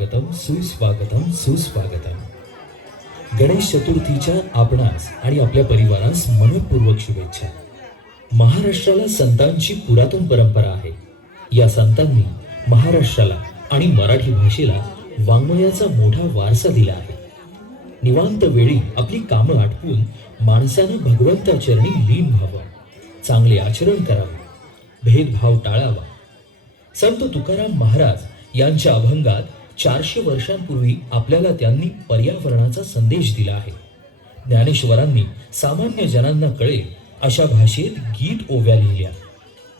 स्वागतम सुस्वागतम सुस्वागतम. गणेश चतुर्थीच्या आपणास आणि आपल्या परिवारास मनपूर्वक शुभेच्छा. महाराष्ट्राला संतांची पुरातन परंपरा आहे. या संतांनी महाराष्ट्राला आणि मराठी भाषेला वाङ्मयाचा मोठा वारसा दिला आहे. निवांत वेळी आपली कामं आटपून माणसानं भगवंताचरणी लीन व्हावं, चांगले आचरण करावे, भेदभाव टाळावा. संत तुकाराम महाराज यांच्या अभंगात 400 वर्षांपूर्वी आपल्याला त्यांनी पर्यावरणाचा संदेश दिला आहे. ज्ञानेश्वरांनी सामान्य जनांना कळेल अशा भाषेत गीत ओव्या लिहिल्या.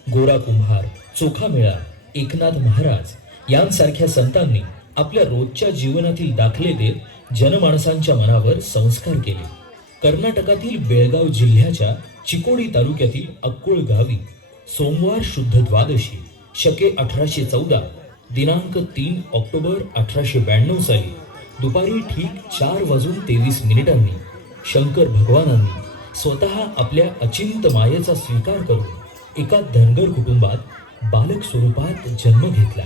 गोरा कुंभार, चोखा मेळा, एकनाथ महाराज यांसारख्या संतांनी आपल्या रोजच्या जीवनातील दाखले देत जनमानसांच्या मनावर संस्कार केले. कर्नाटकातील बेळगाव जिल्ह्याच्या चिकोडी तालुक्यातील अक्कोळ गावी सोमवार शुद्ध द्वादशी शके 1814 दिनांक 3 ऑक्टोबर 1892 साली दुपारी ठीक 4:23 शंकर भगवानांनी स्वतः आपल्या अचिंत मायेचा स्वीकार करून एका धनगर कुटुंबात बालक स्वरूपात जन्म घेतला.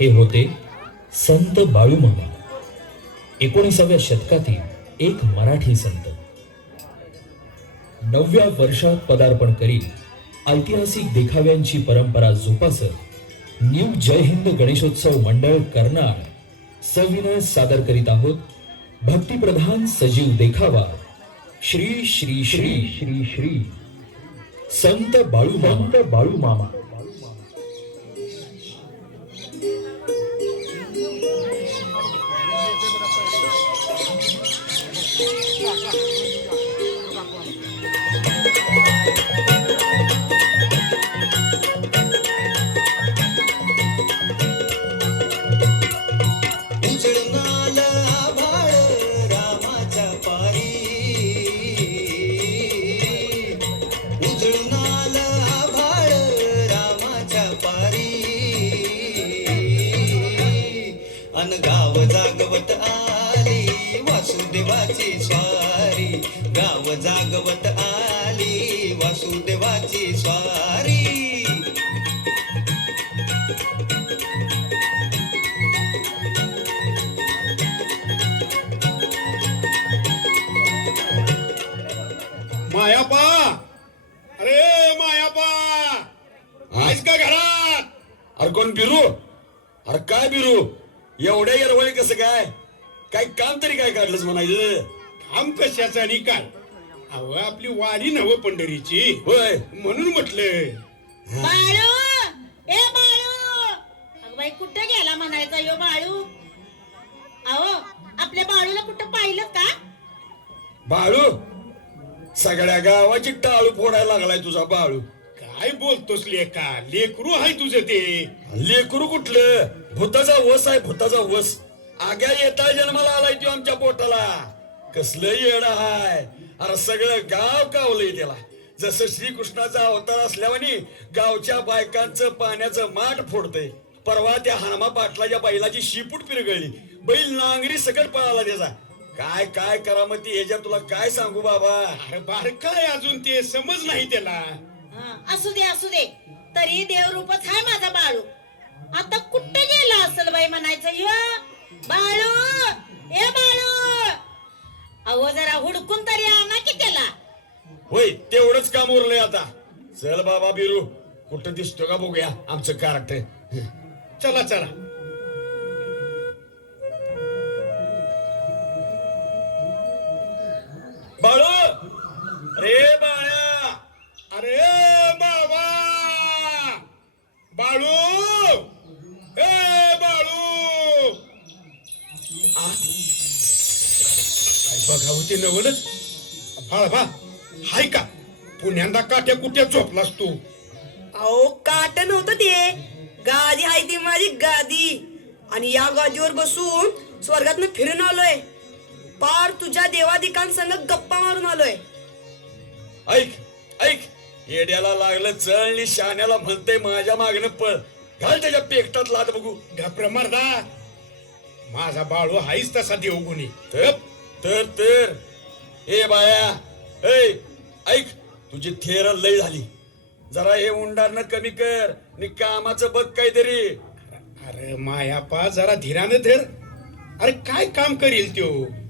हे होते संत बाळूमामा, 19व्या शतकातील एक मराठी संत. 9व्या वर्षात पदार्पण करील ऐतिहासिक देखाव्यांची परंपरा जोपासत न्यू जय हिंद गणेशोत्सव मंडळ कर्नाळ सविनय सादर करीत आहोत भक्तिप्रधान सजीव देखावा श्री श्री श्री श्री श्री संत बाळूमामा. गाव जागवत आली वासुदेवाची स्वारी, गाव जागवत आली वासुदेवाची स्वारी. मायापा, अरे मायापा, आहेस का घरात? अरे कोण बिरू? अरे काय बिरू, एवढ्या येरवळी कसं काय? काय काम तरी काय काढलंच म्हणायचं? काम कशाचं आणि काय? अहो आपली वारी नव पंढरीची, होय म्हणून म्हटलं. बाळू, ए बाळू, अगं बाई कुठं गेला म्हणायचा यो बाळू? अहो आपल्या बाळूला कुठं पाहिलं का? बाळू, सगळ्या गावाची टाळू फोडायला लागलाय तुझा बाळू. काय बोलतोस लेका? लेकरू आहे तुझं ते. लेकरू कुठलं? भूताचा वस आहे, भूताचा वस. आग्या येता जन्माला आलाय तो आमच्या पोटाला. कसलं येड हाय. अरे सगळं गाव कावलंय त्याला. जसं श्रीकृष्णाचा अवतार असल्यावानी गावच्या बायकांचं पाण्याचं माठ फोडतय. परवा त्या हनुमा पाटलाच्या बैलाची शिपूट पिरगळली, बैल नांगरी सकट पळाला त्याचा. काय काय करामती ह्याच्या तुला काय सांगू बाबा. अरे बार काय अजून ते समज नाही त्याला. असू दे असू दे, तरी देवरूपच आहे माझा बाळू. आता कुठे गेला असेल बाई म्हणायचं यो बाळू, ए बाळू. अहो जरा हुडकून तरी आणा की त्याला. होय तेवढंच काम उरलंय आता. चल बाबा बिरू, कुठं दिसतो का बघूया आमचं कार्ट. चला चला. बाळू, अरे बाळा, अरे बाबा, बाळू, ए बाळू. काय बघावं ते नवलच. बाळा हाय का? पुण्यांदा काट्या कुठे झोपलास तू? अहो काट नव्हतं ते, गादी आहे ती माझी गादी. आणि या गादीवर बसून स्वर्गातनं फिरून आलोय. पार तुझ्या देवादिकांसंग गप्पा मारून आलोय. ऐक ऐक, येड्याला लागलं चळणी शाण्याला म्हणते माझ्या मागणं पळ. घाल त्याच्या पेकटात लात बघू. घाप्रमारदा, माझा बाळू हायच तसा देवगुणी. तर तर तर ए बाया, ऐक, तुझी थेर लय झाली. जरा हे उंडारणं कमी कर नि कामाचं बघ काहीतरी. अरे मायापा जरा धीराने धर. अरे काय काम करील त्यो,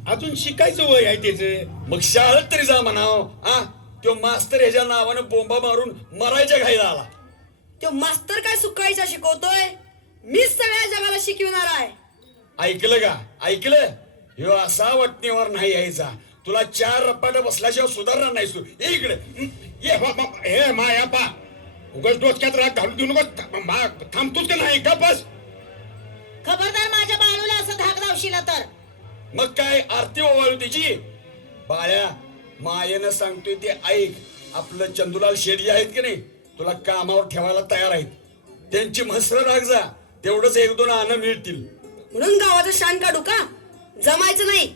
अजून शिकायचं वय आहे त्याच. मग शाळेत तरी जा म्हणाव. तो मास्तर ह्याच्या नावानं बोंबा मारून मरायच्या घाईला आला. तो मास्तर काय सुकायचा शिकवतोय, मीच सगळ्या जगाला शिकवणार आहे. ऐकलं का, ऐकलं? ह्यो असा वटणीवर नाही यायचा. तुला 4 रपाट बसल्याशिवाय सुधारणार नाहीस तू. ये इकडे ये. हे मायापा, उगाच डोक्यात राग घालून देऊ नको. थांबतोच का नाही का बस. खबरदार माझ्या बाळूला असं धाक लावशील तर. मग काय आरती ओवाळू त्याची. बाळ्या, मायेनं सांगतोय ते ऐक. आपलं चंदूलाल शेट्टी आहेत की नाही, तुला कामावर ठेवायला तयार आहेत. त्यांची म्हसर राख जा, तेवढंच 1-2 आनं मिळतील. म्हणून गावाचं शान काढू का? जमायचं नाही.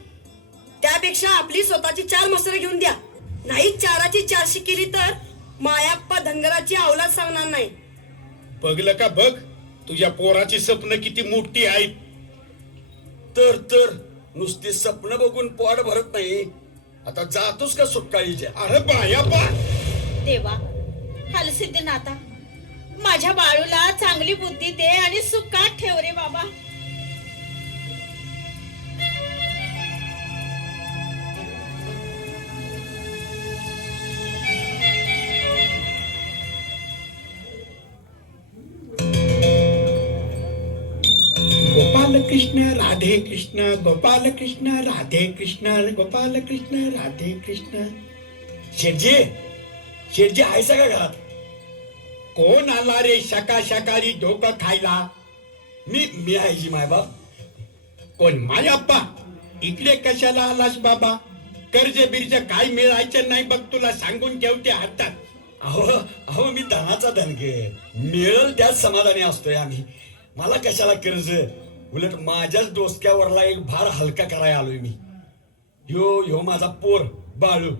त्यापेक्षा आपली स्वतःची 4 मसरं घेऊन द्या. नाही 4ची 400 केली तर मायाप्पा धनगराची अवलाद सांगणार नाही. बघलं का बघ, तुझ्या पोराची स्वप्न किती मोठी आहेत. तर नुसती स्वप्न बघून पोट भरत नाही. आता जातोस का सुटकाळीच्या? अरे मायापा, देवा, हलसिद्धनाथा, माझ्या बाळूला चांगली बुद्धी दे आणि सुखात ठेव रे बाबा. गोपाल कृष्ण राधे कृष्ण, गोपाल कृष्ण राधे कृष्ण, गोपाल कृष्ण राधे कृष्ण. शेठजी आहेसा का घरात? कोण आला रे सकाळी डोकं खायला? मी आहे जी मायबाप. कोण मायाप्पा? इकडे कशाला आलास बाबा? कर्ज बिर्ज काय मिळायचं नाही बघ, तुला सांगून ठेवते हातात. अहो मी धनाचा धनगर. मिळेल त्याच समाधानी असतोय आम्ही. मला कशाला कर्ज? उलट माझ्याच डोसक्यावरला एक भार हलका करायला आलोय मी. ह्यो माझा पोर बाळू,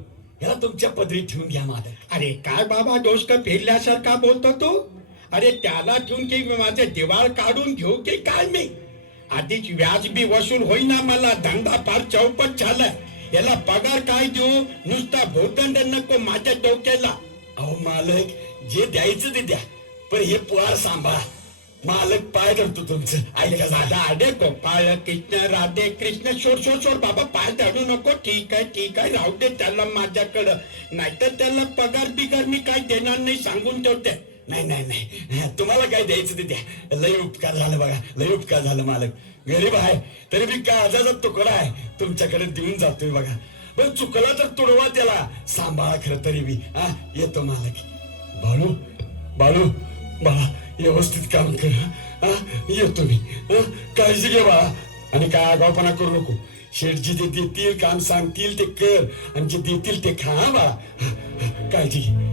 ह्याला तुमच्या पदरी ठेवून घ्या माझं. अरे काय बाबा डोसकं फिरल्यासारखा बोलतो तू? अरे त्याला ठेवून की माझे दिवाळ काढून घेऊ की काय मी? आधीच व्याज बी वसूल होईना, मला धंदा फार चौपट झालाय. याला पगार काय देऊ? नुसता भोदंड नको माझ्या डोक्याला. अहो मालक, जे द्यायचं ते द्या, पण हे पोर सांभाळा. मालक पाय धरतो तुमचं. ऐका दादा, दादा. अरे गोपाळ कृष्ण राधे कृष्ण, सोड बाबा, पाय धरू नको. ठीक आहे राहू दे त्याला माझ्याकडं. नाहीतर त्याला पगार बिगार मी काय देणार नाही, सांगून ठेवते. नाही, तुम्हाला काय द्यायचं ते द्या. लय उपकार झालं बघा, लय उपकार झालं मालक. गरीब आहे तरी मी काळजाचा तुकडा आहे, तुमच्याकडे देऊन जातोय बघा. पण चुकला तर तुडवा त्याला, सांभाळा खरं तरी मी. येतो मालक. बाळू बाळा, व्यवस्थित काम कर. येतो मी. काळजी घे बाळा, आणि काय आगावपणा करू नको. शेठजी जे देतील, काम सांगतील ते कर, आणि जे देतील ते खा बाळा. काळजी घे.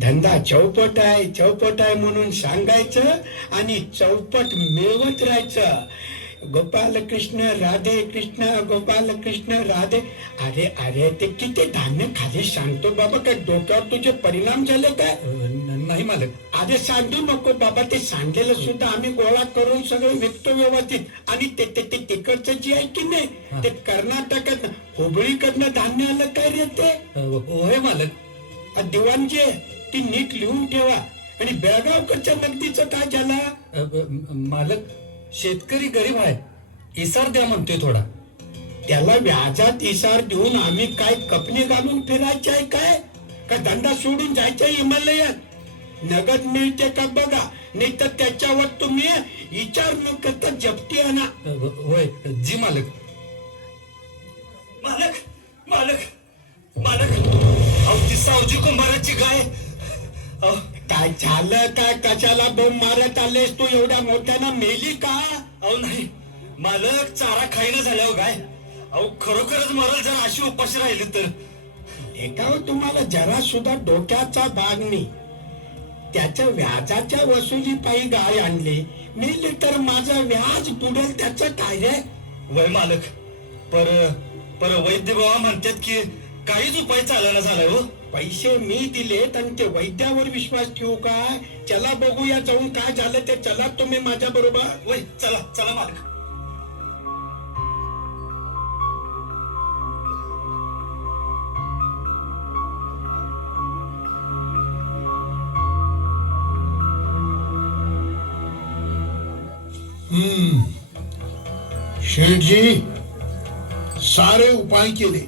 धंदा चौपट आहे म्हणून सांगायचं आणि चौपट मिळवत राहायचं. गोपाल कृष्ण राधे कृष्ण, गोपाल कृष्ण राधे. अरे ते किती धान्य खाली सांगतो बाबा, काय डोक्यावर तुझे परिणाम झाले काय? नाही मालक. अरे सांगू नको बाबा, ते सांडलेलं सुद्धा आम्ही गोळा करून सगळं विकतो व्यवस्थित. आणि ते तिकडचं जे आहे की नाही, ते कर्नाटकात हुबळीकडनं धान्य आलं काय रे ते? होय मालक. दिवाणजी ती नीट लिहून ठेवा. आणि बेळगावकडच्या नगदीचं काय झालं? मालक, शेतकरी गरीब आहे, इसार द्या म्हणतोय थोडा. त्याला व्याजात इसार देऊन आम्ही काय कपने घालून फिरायचे आहे काय? का धंदा सोडून जायचा हिमालयात? नगद मिळते का बघा, नाही तर त्याच्यावर तुम्ही विचार न करता जप्ती आणा. होय जी मालक. मालक अहो ती सावजी कुंभाराची गाय. काय झालं काय? कशाला बोंब मारत आलेस तू? एवढ्या मोठ्यानं मेली का? अहो नाही मालक, चारा खाईना झाल्या गाय. अहो खरोखरच मरल जर अशी उपाशी राहिली तर. एका तुम्हाला जरा सुद्धा डोक्याचा भाग नाही. त्याच्या व्याजाच्या वसुली पायी गाय आणली, मेली तर माझं व्याज बुडेल, त्याचं काय रे? वय मालक, पर वैद्य बाबा म्हणतात की काहीच उपाय चालना झालाय. हो पैसे मी दिलेत आणि ते वैद्यावर विश्वास ठेवू काय? चला बघूया जाऊन काय झालं ते. चला तुम्ही माझ्या बरोबर. वय चला मालक. शेठजी सारे उपाय केले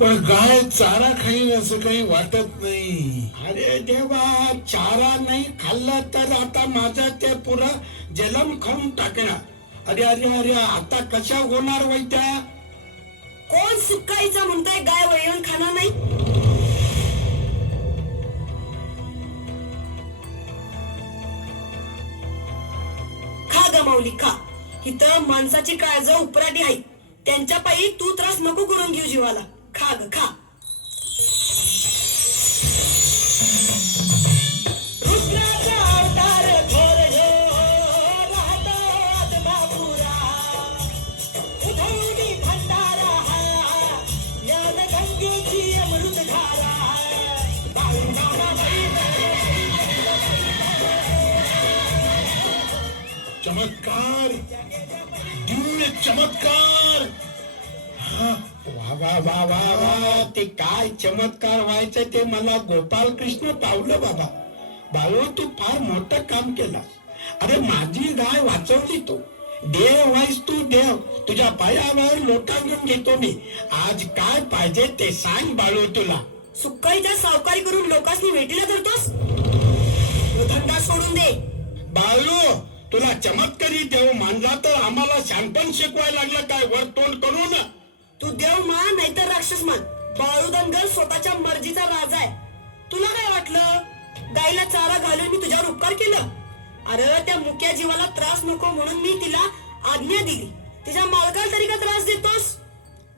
पण गाय चारा खाईल असं काही वाटत नाही. अरे देवा, चारा नाही खाल्ला तर आता माझा ते पुरा जलम खाऊन टाकणार. अरे अरे अरे, आता कशा होणार वैद्या? कोण सुकाईचा म्हणताय गाय वैरण खाणार नाही? खा गमावली खा. इथं माणसाची काळज उपराटी आहे. त्यांच्या पायी तू त्रास नको करून घेऊ जीवाला. खा ग खा. चमत्कार, दिव्य चमत्कार. वा वा वा वा वा, ते काय चमत्कार व्हायचं ते मला गोपाल कृष्ण पावलं बाबा. बाळू, तू फार मोठं काम केलं. अरे माझी गाय वाचवली तू. देव व्हायस तू देव. तुझ्या पायावर लोटांगण घेतो मी. आज काय पाहिजे ते सांग बाळू तुला. सुकाईच्या सावकारी करून लोकांनी भेटीला धरतोस. तो धंदा सोडून दे. बाळू, तुला चमत्कारी देव मानला तर आम्हाला शहाणपण शिकवायला लागलं काय वर तोंड करून? तू देव मान नाहीतर राक्षस मान. बाळू दंगल स्वतःच्या मर्जीचा राजा आहे. तुला काय वाटलं गाईला चारा घालून मी तुझ्यावर उपकार केलं? अरे त्या मुक्या जीवाला त्रास नको म्हणून मी तिला आज्ञा दिली. तिच्या मालकाला तरी का त्रास देतोस?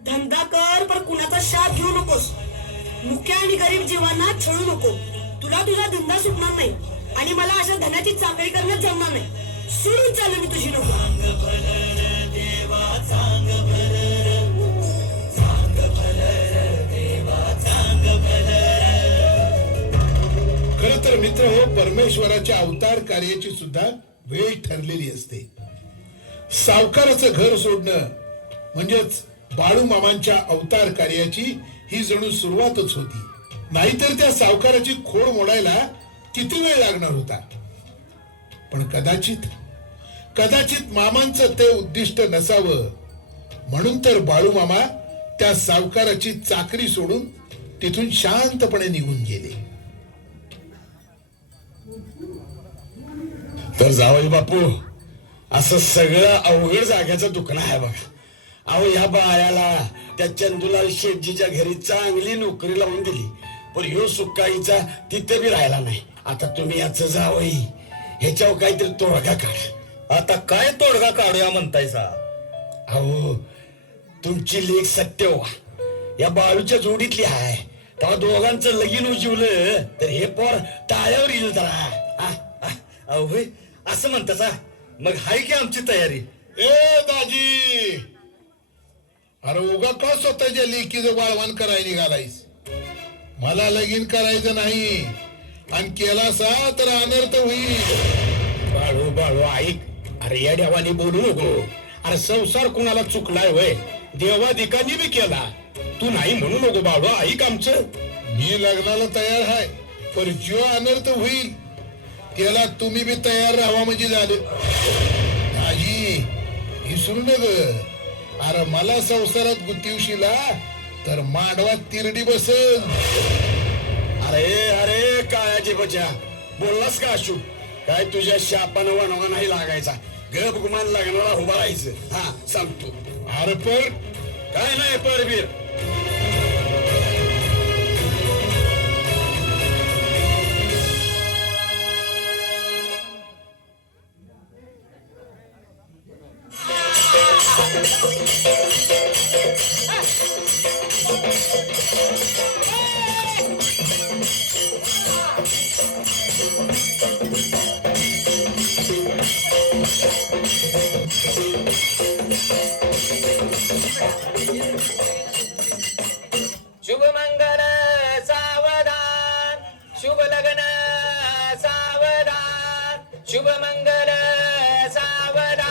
धंदा कर पण कुणाचा शाप घेऊ नकोस. मुक्या आणि गरीब जीवांना छळू नको. तुला तुझा धंदा सुटणार नाही आणि मला अशा धनाची चाकरी करणं जमणार नाही. सोडून चालू मी तुझी नको. खर तर मित्र हो, परमेश्वराच्या अवतार कार्याची सुद्धा वेळ ठरलेली असते. सावकाराचं घर सोडणं म्हणजेच बाळू मामांच्या अवतार कार्याची ही जणू सुरुवातच होती. नाहीतर त्या सावकाराची खोड मोडायला किती वेळ लागणार होता. पण कदाचित मामांचं ते उद्दिष्ट नसावं म्हणून तर बाळू मामा त्या सावकाराची चाकरी सोडून तिथून शांतपणे निघून गेले. तर जावई बापू, असं सगळं अवघड जाग्याचं दुखणं आहे बघा. अहो ह्या बायाला त्या चंदूलाल शेठजीच्या घरी चांगली नोकरी लावून दिली पण ह्यो सुकाईचा तिथे बी राहिला नाही. आता तुम्ही याच जावई ह्याच्यावर काहीतरी तोडगा काढा. आता काय तोडगा काढूया म्हणतायसा? अहो तुमची लेख सत्यवा या बाळूच्या जोडीतली आहे. तेव्हा दोघांचं लगीन उजीवलं तर हे पोर टाळ्यावर येईल जरा. अहो होय, असं म्हणतासा? मग हाय की आमची तयारी. ए दाजी, अरे उगा का स्वतःच्या लेकीचं वाळवण करायला निघालायस? मला लगीन करायचं नाही आणि केलासा तर अनर्थ होईल. बाळू बाळू ऐक. अरे या देवानी बोलू नको. अरे संसार कुणाला चुकलाय वय? देवाधिकांनी बी केला. तू नाही म्हणू नको बाळू, ऐक आमचं. मी लग्नाला तयार आहे पण जो अनर्थ होईल त्याला तुम्ही बी तयार राहा म्हणजे झालं. दाजी विसरू नग. अरे मला संसारात गुतीवशीला तर मांडवात तिरडी बसल. अरे अरे काळाची बचा बोललास का अशू? काय तुझ्या शापानं वणवा नाही लागायचा. गप गुमान लग्नाला उभा राहायचं. हा सांगतो. अरे पर काय नाही परबीर. शुभ मंगल सावधान, शुभ लग्न सावधान, शुभ मंगल सावधान.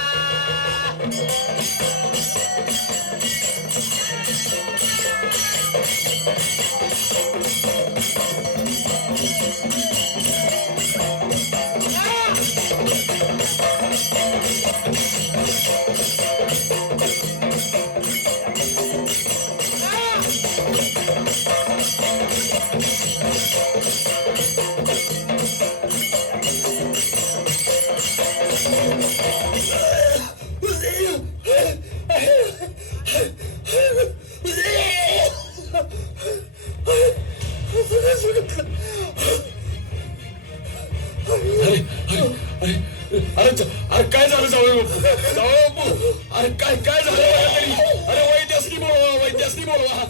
काय काय झालं बघा तरी. अरे वैद्यासनी बोलवा.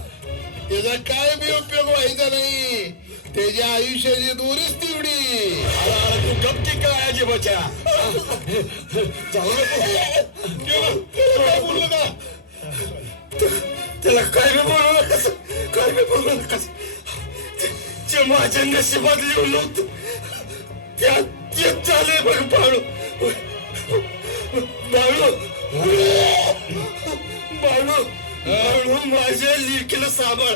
त्याचा काय बी उपयोग व्हायचा नाही. त्याच्या आयुष्याची दूरच तेवढी. अरे तू गप्ती काय अजिबाच्या. काय बोललं का? त्याला काय बी बोलू नकास. काय बी बोलू नकास. जे माझ्या नशिबात लिहून नव्हतं त्यात झालंय बघ बाळू. बाळू बाळू बाळू माझ्या लिखीला सांभाळ.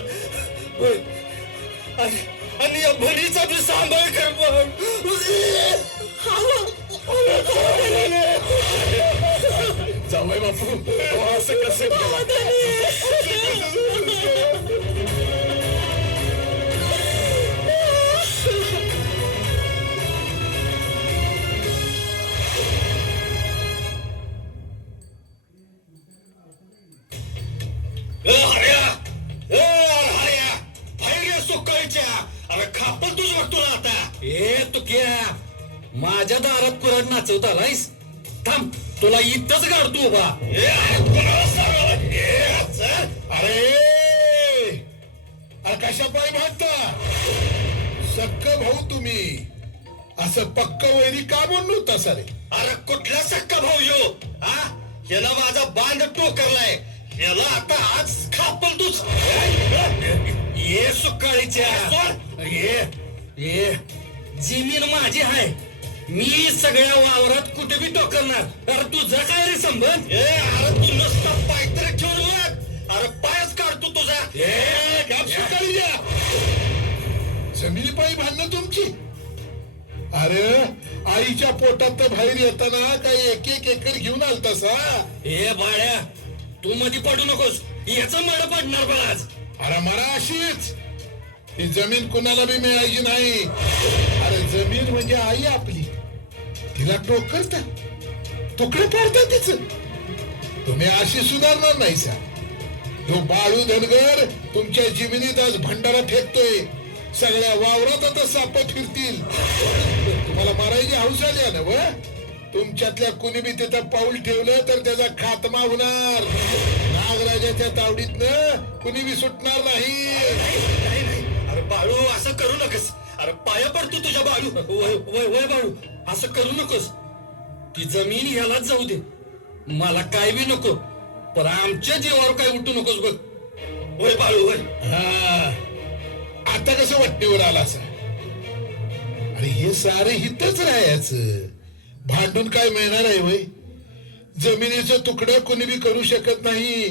आणि या भणीचा बी सांभाळ कर बाळू. जावई बापू असं कसं अरे खापल तुझ बघतो ना आता. ए तू क्या माझ्या दारात कुराड नाचवता आलायस. थांब तुला इथंच काढतो बा. अरे कशा पाय भागता? सक्क भाऊ तुम्ही असं पक्क वैरी का म्हणून होता सारे? अरे कुठला सक्का भाऊ यो. हा याला माझा बांध टोकरलाय. याला आता आज खापल तूच. ये सुकाळीच्या ये जमीन माझी आहे. मी सगळ्या वावरात कुठे बी टोकरणार. अरे तुझा काय रे संबंध. अरे तू नुसता पाय तर ठेवून बघ. अरे पायच काढतो तुझा. जमिनी पायी भांडणं तुमची. अरे आईच्या पोटात तर बाहेर येताना काही एक एक एकर घेऊन आलतासा. ए बाळ्या तू मध्ये पडू नकोस. याच मड पडणार बघ आज. अरे मला अशीच ही जमीन कुणाला बी मिळायची नाही. अरे जमीन म्हणजे आई आपली. तिला टोकरतात तुकडे पाडतात तिचं. तुम्ही अशी सुधारणार नाही सा. तो बाळू धनगर तुमच्या जमिनीत आज भंडारा फेकतोय. सगळ्या वावरात आता साप फिरतील. तुम्हाला मारायची हौस आली ना व. तुमच्यातल्या कुणी बी तिथं पाऊल ठेवलं तर त्याचा खात्मा होणार. नागराजाच्या तावडीतनं कुणी बी सुटणार नाही. अरे बाळू असं करू नकोस. अरे पाया पडतो तुझ्या बाळू. वय बाळू असं करू नकोस. ती जमीन यालाच जाऊ दे. मला काय बी नको. पण आमच्या जीवावर काय उठू नकोस बघ. वय बाळू वय. हा आता कसं वाटणीवर आला असा. अरे हे सारे हितच राहायचं. भांडून काय मिळणार आहे वय. जमिनीचं तुकडं कोणी बी करू शकत नाही.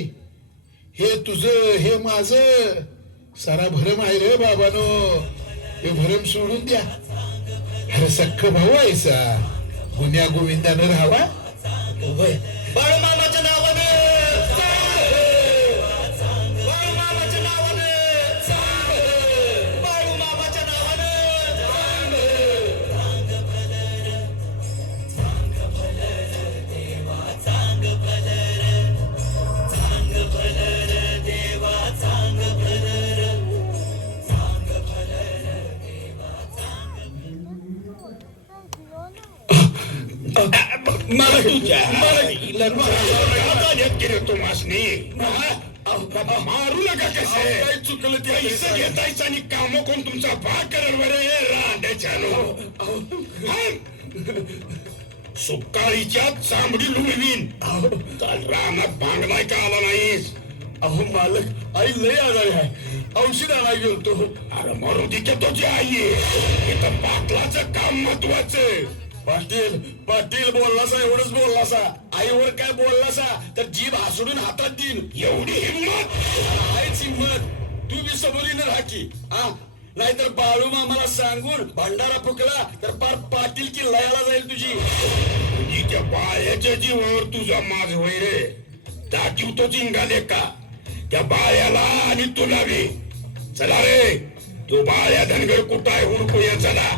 हे तुझं हे माझं सारा भरम आहे रे बाबानो. हे भरम सोडून द्या. अरे सख्ख भाऊ आहेसा. गुन्ह्या गोविंदानं राहावा. वय बाळू मामाच्या नावाने. बाळू मामाच्या नावाने. बाळू मामाच्या नावाने. मला तुझ्या मारू नका. कसे काय चुकलं ते पैसे घेतायचं आणि काम कोण तुमचा भाग करेल बरे. रांड्याच्या सुकाळीच्या चांबडी लुळवीन. काल रानात भांगलाय का आला नाहीस. अहो मालक आई लय आजारी आहे. औषध आणायला गेलतो. अरे मरू दे की तुझी आई. इथं पाटलाचं काम महत्वाचं. पाटील बोललासा एवढंच बोललासा. आईवर काय बोललासा तर जीभ हासडून हातात देईन. एवढी हिंमत. आहेच हिंमत. तू बी सबुरीने राहा की. नाहीतर बाळू मामाला सांगून भंडारा फुकला तर पार पाटील की लयाला जाईल तुझी. त्या बाळ्याच्या जीवावर तुझा माज होय रे. दाखीव तो चिंगाले का त्या बाळ्याला आणि तुला बी. चला रे तो बाळ्या धनगर कुठं आहे हुडकूया. चला.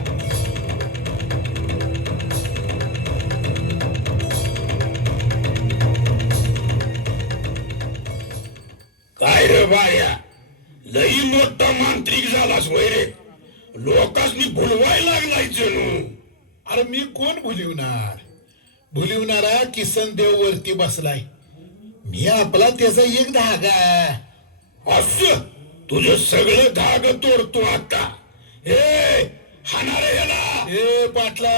काय रे बाळ्या लई मोठा मांत्रिक झालास होय रे. लोकांनी भुलवायला लागलाय जणू. अरे मी कोण भुलिवणार. भुलिवणारा किसन देव वरती बसलाय. मी आपला त्याचा एक धागा. असं तुझं सगळं धाग तोडतो आता. हे हाणारे याला. ए पाटला,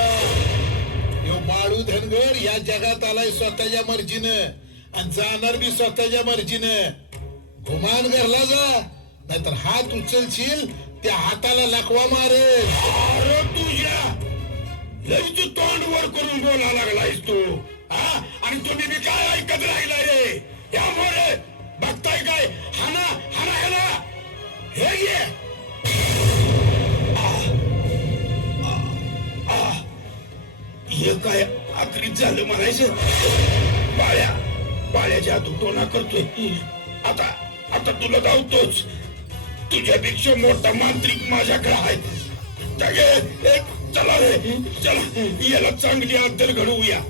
यो बाळू धनगर या जगात आलाय स्वतःच्या मर्जीनं आणि जाणार बी स्वतःच्या मर्जीनं. गुमान घरला जा, नाहीतर हात उचलशील त्या हाताला लकवा मारेल. अरे तुझ्या लईच तोंड वर करून बोला लागलायस तू. हा, आणि तुम्ही बी काय ऐकत राहिला रे. यामुळे बघताय काय, हाना हाना ह्याला. हे घे. हे काय आखरीच झालं म्हणायचं. बाळ्याच्या टोना करतोय. आता तुला धावतोच. तुझ्यापेक्षा मोठा मांत्रिक माझ्याकडे आहे. चला रे चला, याला चांगली अद्दल घडवूया.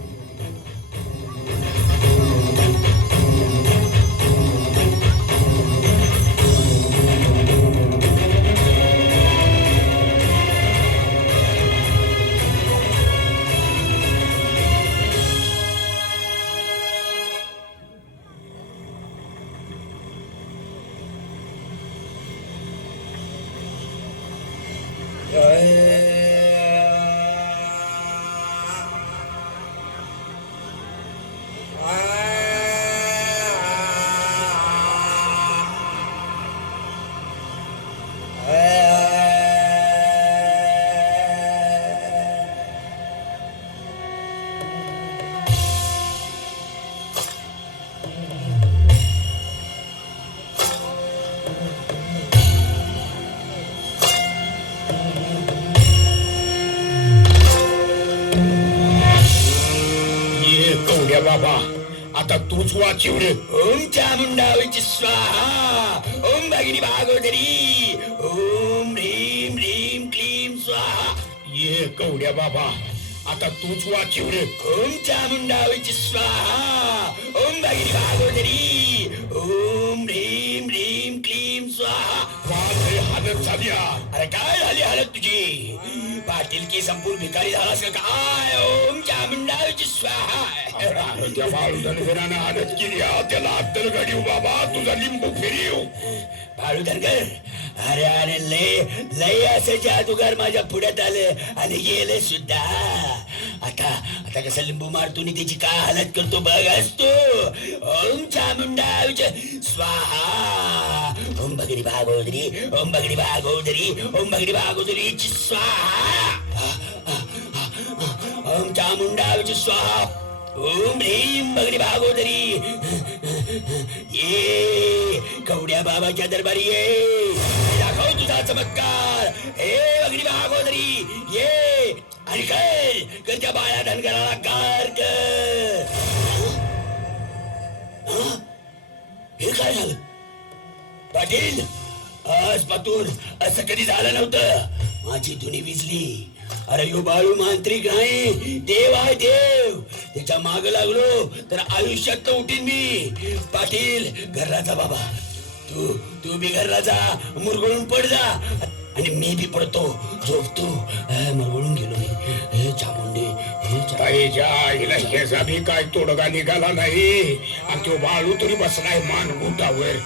बाबा, आता तूच वाचिव रे. ओम चामुंडावीची स्वाहा. ओम भगिनी भागोदरी. ओम ह्रीम ह्रीम क्लीम स्वाहा. ये कवड्या बाबा, आता तूच वाचिव रे. ओम चामुंडावीची स्वाहा. ओम भगिनी भागोदरी. ओम ह्रीम ह्रीम क्लीम स्वाहा. हालत झाली. अरे काय झाली हालत तुझी? पाटील की संपूर्ण भिकारी झालास का काय? ओम चामुंडावीची स्वाहा. त्या बाळू धनगरानं हालत केली. त्याला अद्दल घडीव बाबा, तुझा लिंबू फिरीव. बाळू धनगर, अरे लय असं जादूगार माझ्या पुढ्यात आलं आणि गेले सुद्धा. आता कसं लिंबू मारतो आणि त्याची काय हालत करतो बघ असतो. ओम चामुंडावीची स्वाहा. ओम भगिनी भागोदरी. ओम भगिनी भागोदरी. ओम भगिनी भागोदरीची स्वाहा. ओम चामुंडावीची स्वाहा. ओम ह्रीम भगिनी भागोदरी. ये कवड्या बाबाच्या दरबारी ये, दाखव तुझा चमत्कार. हे भगिनी भागोदरी ये आणि कर त्या बाळ्या धनगराला कार कर. हे काय झालं पाटील? आजपासून असं कधी झालं नव्हतं. माझी धुनी विजली. अरे यो बाळू मांत्रिक नाही, देव आहे देव. त्याच्या माग लागलो तर आयुष्यात उठीन मी. पाटील घरला जा बाबा. तू बी घरला जा, मुरगळून पड जा आणि मी बी पडतो, झोपतो. मुरगळून गेलो मी. हे चामुंडे, ताईच्या आईला ह्याचा बी काय तोडगा निघाला नाही. आणि तो बाळू तरी बसलाय मानगुटावर.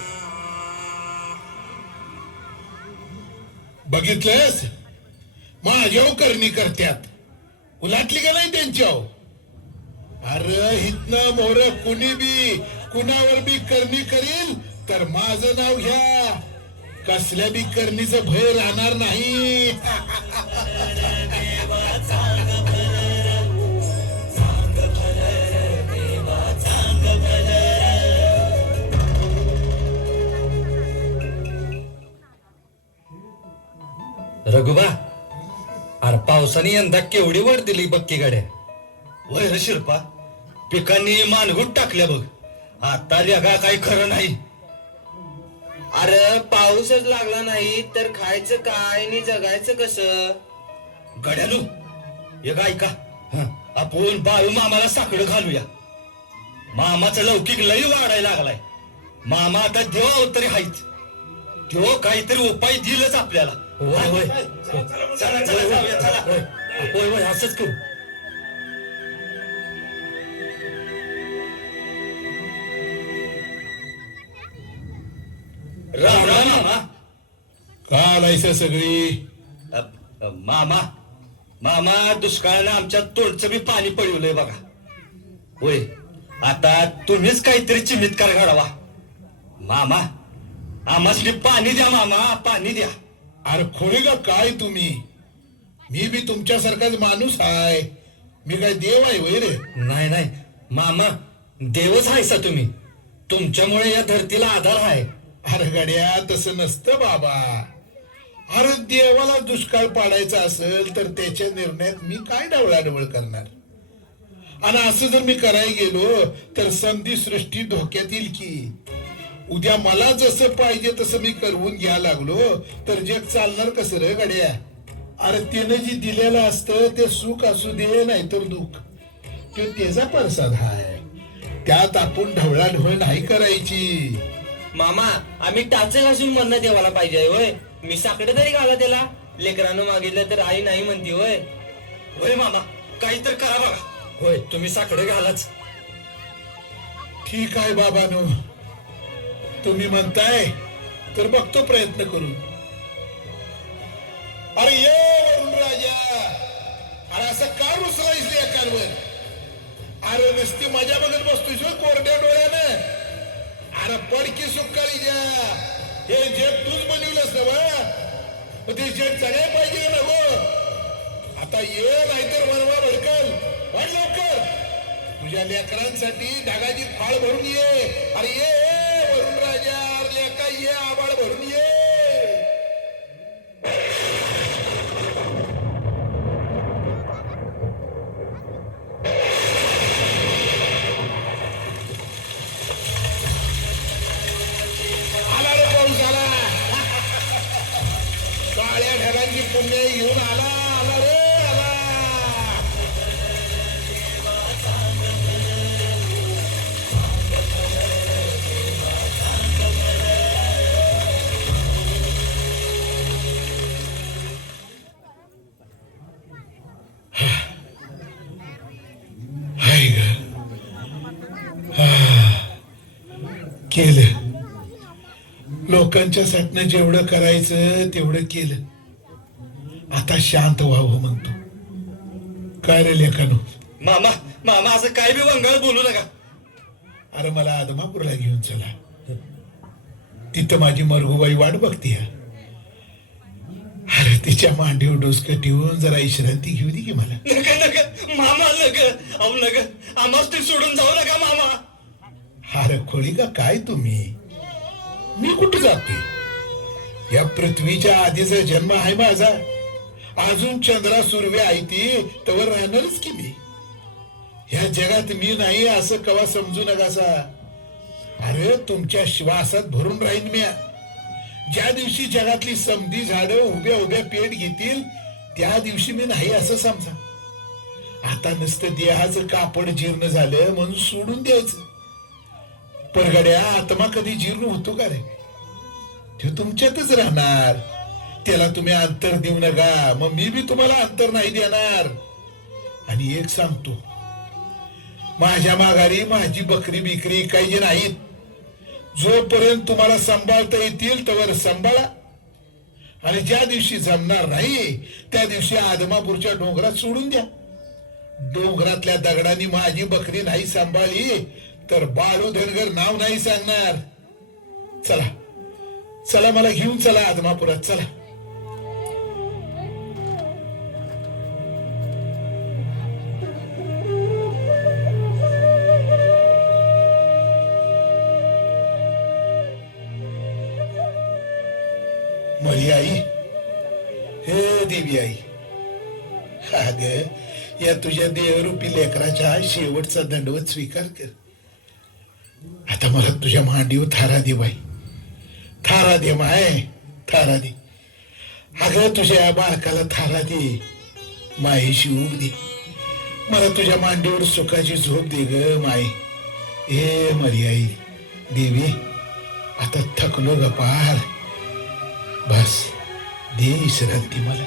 बघितलंस, माझ्यावर करणी करत्यात. उलाटली का नाही त्यांच्यावर? अरे हितनं मोर कुणी बी कुणावर बी करणी करील तर माझं नाव घ्या. कसल्या बी करणीचं भय राहणार नाही. रघुबा, अरे पावसाने यंदा केवढी वाढ दिली बक्की गाड्या. वय रे शिरपा, पिकांनी मानगुट टाकल्या बघ. आता लेगा काही खरं नाही. अरे पाऊसच लागला नाही तर खायचं काय आणि जगायचं कसं? गड्यालू एक ऐका, आपण बाळू मामाला साकडं घालूया. मामाचा लौकिक लई वाढायला लागलाय. मामा आता देव अवतरी हायच. देव काहीतरी उपाय दिलच आपल्याला. होय होय, होय होय, असंच करू. राम राम मामा. का आलायचं सगळी? मामा मामा दुष्काळानं आमच्या तोंडचं बी पाणी पळवलंय बघा. होय, आता तुम्हीच काहीतरी चिमितकार घडावा. मामा आम्हाला पाणी द्या मामा, पाणी द्या. अरे खोळे का काय तुम्ही? मी बी तुमच्यासारखाच माणूस आहे. मी काय देव आहे वय रे? नाही नाही मामा, देवच आहेसा तुम्ही. तुमच्यामुळे या धरतीला आधार आहे. अरे गड्या तसं नसतं बाबा. अरे देवाला दुष्काळ पाडायचा असेल तर त्याच्या निर्णयात मी काय ढवळाढवळ करणार? आणि असं जर मी करायला गेलो तर संधी सृष्टी धोक्यात येईल की. उद्या मला जसं पाहिजे तसं मी करवून घ्यायला लागलो तर जग चालणार कसं रे गड्या? अरे त्यानं जी दिलेलं असतं ते सुख असू दे नाहीतर दुःख, तो त्याचा प्रसाद आहे. त्यात आपण ढवळाढवळ नाही करायची. मामा आम्ही टाचे घासून म्हणणं देवाला पाहिजे होय. मी साकडे तरी घाला त्याला. लेकरानं मागितलं तर आई नाही म्हणती होय. होय मामा, काहीतरी करा बघा. होय, तुम्ही साकडे घालाच. ठीक आहे बाबानो, तुम्ही म्हणताय तर बघतो प्रयत्न करून. अरे ये वरुण राजा, अरे असं का रुसलायस एकांवर? अरे नुसती मजा बघत बसतोय कोरड्या डोळ्यानं. अरे पडकी सुकाळी जा. हे जग तूच बनवलंस ना बा, ते जग जगाय पाहिजे ना गो. आता ये नाहीतर वनवा भडकल. वाढ लवकर, तुझ्या लेकरांसाठी ढगाची फाळ भरून ये. अरे ये वरुण राजा, अरे लेका ये, आबाळ भरून ये. आला रे पाऊस आला. काळ्या ढगांची पुण्य घेऊन आला. आला रे आला. हाय ग. केलं. लोकांच्या साठी जेवढं करायचं तेवढं केलं. आता शांत व्हावं म्हणतो. काय रे लेखानो? मामा मामा असं काय बी वंगाळ बोलू नका. अरे मला आदमापूरला घेऊन चला. तिथं माझी मरगूबाई वाट बघते. अरे तिच्या मांडीवर डोसकं ठेवून जरा विश्रांती घेऊ दे की मला. नका नका मामा, नका. अहो नका, आम्हाला ते सोडून जाऊ नका मामा. अरे खोळी का काय तुम्ही? मी कुठे जाते? या पृथ्वीच्या आधीचा जन्म आहे माझा. अजून चंद्रा सुर्वे आहे ती तवर राहणारच की मी. ह्या जगात मी नाही असं कवा समजू नकासा. अरे तुमच्या श्वासात भरून राहीन मी. ज्या दिवशी जगातली समधी झाडं उभ्या उभ्या पेट घेतील त्या दिवशी मी नाही असं समजा. आता नुसतं देहाचं कापड जीर्ण झालं म्हणून सोडून द्यायचं. परगड्या आत्मा कधी जीर्ण होतो का रे? तो तुमच्यातच राहणार. त्याला तुम्ही अंतर देऊ नका. मग मी बी तुम्हाला अंतर नाही देणार. आणि एक सांगतो, माझ्या माघारी माझी बकरी बिकरी काही नाहीत. जोपर्यंत तुम्हाला सांभाळता येतील तोवर सांभाळा. आणि ज्या दिवशी जमणार नाही त्या दिवशी आदमापूरच्या डोंगरात सोडून द्या. डोंगरातल्या दगडांनी माझी बकरी नाही सांभाळली तर बाळू धनगर नाव नाही सांगणार. चला चला, मला घेऊन चला आदमापुरात. चला. मरी आई, हे देवी आई, अग या तुझ्या देवरूपी लेकराच्या शेवटचा दंडवत स्वीकार कर. आता मला तुझ्या मांडीवर थारा दे बाई. थारा दे माय, थारा दे. अगं तुझ्या बाळकाला थारा दे. मायेशी ऊब दे. मला तुझ्या मांडीवर सुखाची झोप दे ग माई. ए मरी आई देवी, आता थकलो ग पार. बस दे विश्रांती मला.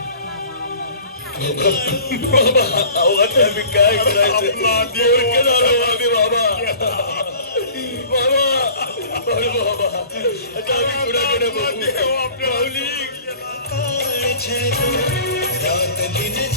आता मी काय करायचं? देवरके झालं आम्ही बाबा. बाबा आता आम्ही कुणाकडे देवा, पावली काळ छळतो, रात दिन